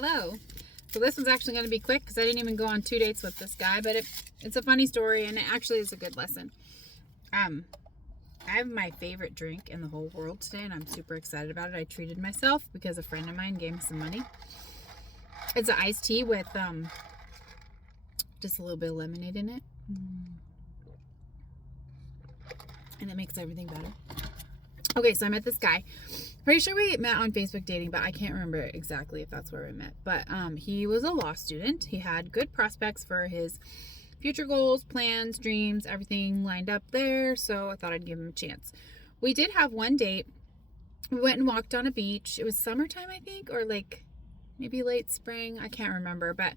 Hello. So this one's actually going to be quick because I didn't even go on 2 dates with this guy, but it's a funny story and it actually is a good lesson. I have my favorite drink in the whole world today and I'm super excited about it. I treated myself because a friend of mine gave me some money. It's an iced tea with just a little bit of lemonade in it. And it makes everything better. Okay, so I met this guy. Pretty sure we met on Facebook dating, but I can't remember exactly if that's where we met. But he was a law student. He had good prospects for his future goals, plans, dreams, everything lined up there. So I thought I'd give him a chance. We did have one date. We went and walked on a beach. It was summertime, I think, or like maybe late spring. I can't remember, but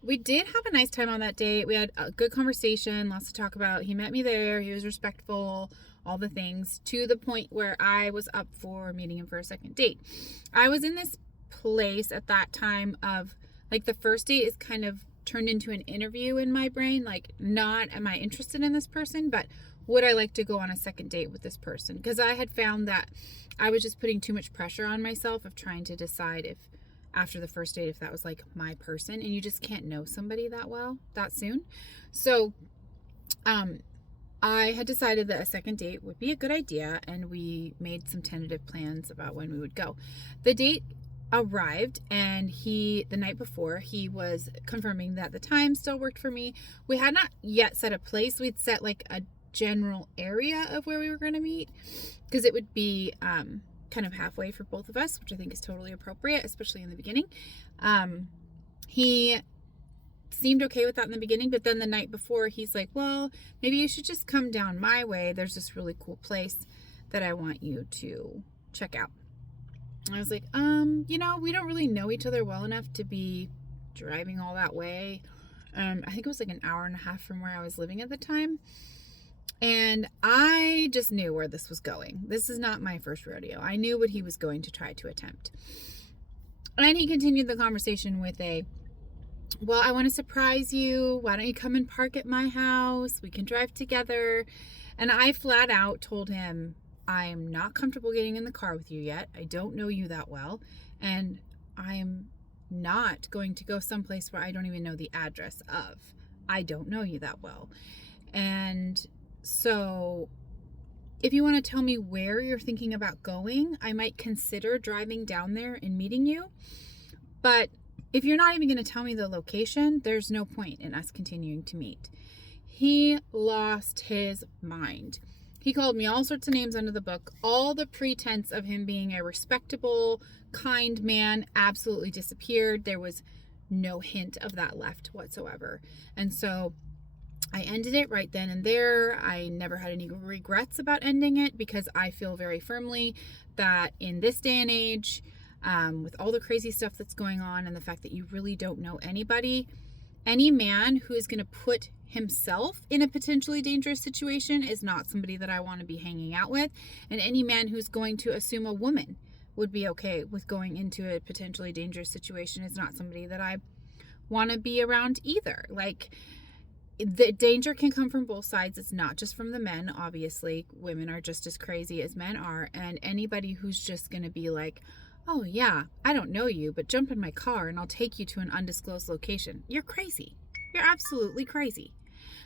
we did have a nice time on that date. We had a good conversation, lots to talk about. He met me there. He was respectful, all the things, to the point where I was up for meeting him for a second date. I was in this place at that time of, like, the first date is kind of turned into an interview in my brain. Like, not am I interested in this person, but would I like to go on a second date with this person? Because I had found that I was just putting too much pressure on myself of trying to decide if after the first date if that was like my person, and you just can't know somebody that well that soon. So I had decided that a second date would be a good idea, and we made some tentative plans about when we would go. The date arrived, and the night before, he was confirming that the time still worked for me. We had not yet set a place. We'd set like a general area of where we were going to meet, because it would be kind of halfway for both of us, which I think is totally appropriate, especially in the beginning. He seemed okay with that in the beginning, but then the night before, he's like, well, maybe you should just come down my way. There's this really cool place that I want you to check out. I was like, we don't really know each other well enough to be driving all that way. I think it was like an hour and a half from where I was living at the time. And I just knew where this was going. This is not my first rodeo. I knew what he was going to try to attempt. And he continued the conversation with well, I want to surprise you. Why don't you come and park at my house? We can drive together. And I flat out told him, I am not comfortable getting in the car with you yet. I don't know you that well. And I am not going to go someplace where I don't even know the address of. I don't know you that well. And so if you want to tell me where you're thinking about going, I might consider driving down there and meeting you. But if you're not even going to tell me the location, there's no point in us continuing to meet. He lost his mind. He called me all sorts of names under the book. All the pretense of him being a respectable, kind man absolutely disappeared. There was no hint of that left whatsoever. And so I ended it right then and there. I never had any regrets about ending it, because I feel very firmly that in this day and age, with all the crazy stuff that's going on and the fact that you really don't know anybody, any man who is going to put himself in a potentially dangerous situation is not somebody that I want to be hanging out with. And any man who's going to assume a woman would be okay with going into a potentially dangerous situation is not somebody that I want to be around either. Like, the danger can come from both sides. It's not just from the men. Obviously, women are just as crazy as men are. And anybody who's just going to be like, oh yeah, I don't know you, but jump in my car and I'll take you to an undisclosed location. You're crazy. You're absolutely crazy.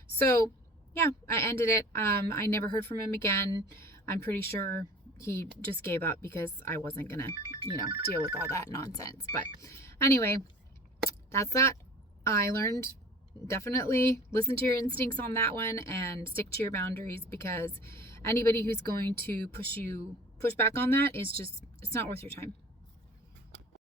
So yeah, I ended it. I never heard from him again. I'm pretty sure he just gave up because I wasn't going to, deal with all that nonsense. But anyway, that's that. I learned, definitely listen to your instincts on that one and stick to your boundaries, because anybody who's going to push back on that is just, it's not worth your time.